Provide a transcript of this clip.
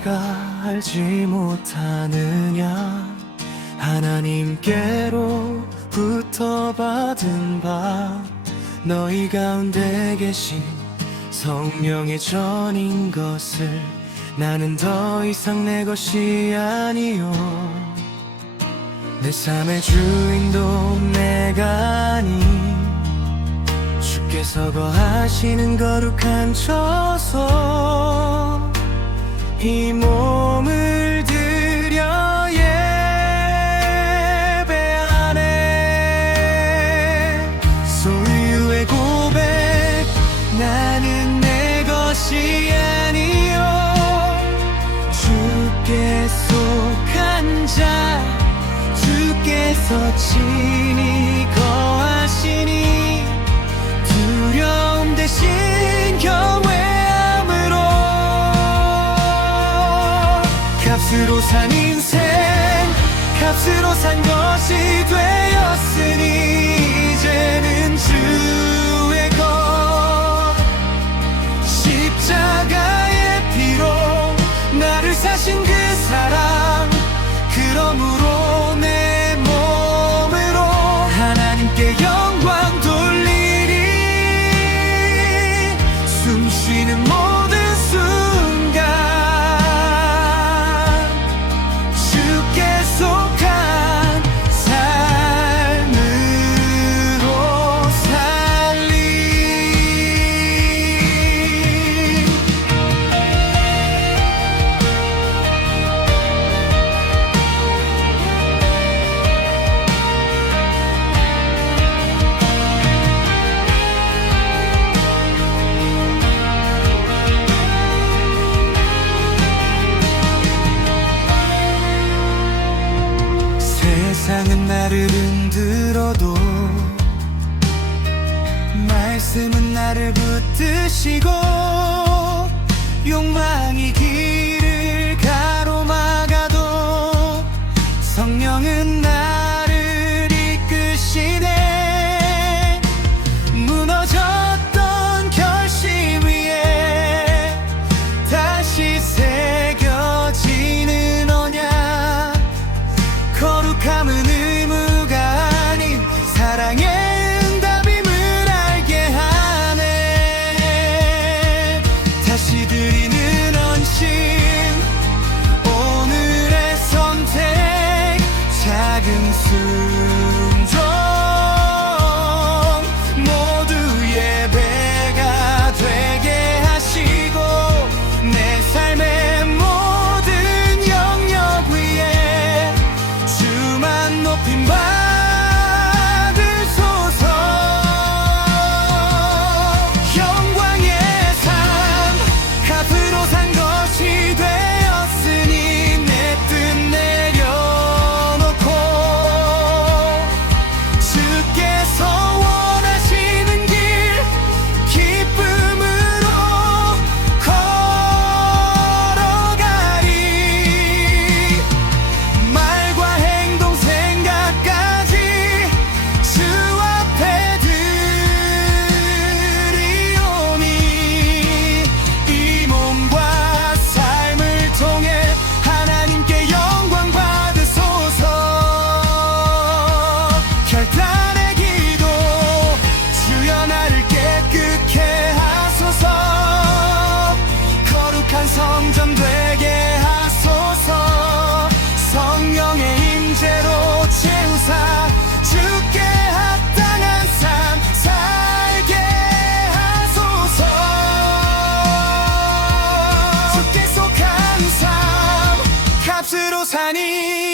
네가 알지 못하느냐? 하나님께로부터 받은 바 너희 가운데 계신 성령의 전인 것을 나는 더 이상 내 것이 아니요. 내 삶의 주인도 내가 아니. 주께서 거하시는 거룩한 저소 이 몸을 들여 예배하네 소유의 고백 나는 내 것이 아니요. 주께 속한 자 주께서 친 산 인생 값으로 산 것이 되었으니 이제는 주의 것. 십자가의 피로 나를 사신 그 사랑 그러므로 내 몸으로 하나님께 영광 돌리리. 숨 쉬는 모 나를 흔들어도 말씀은 나를 붙드시고 욕망 드리는 헌신. 오늘의 선택 작은 순종. 모두 예배가 되게 하시고 내 삶의 모든 영역 위에 주만 높임 받 성전 되게 하소서. 성령의 임재로 채우사 주께 합당한 삶 살게 하소서. 주께 속한 삶 값으로 사니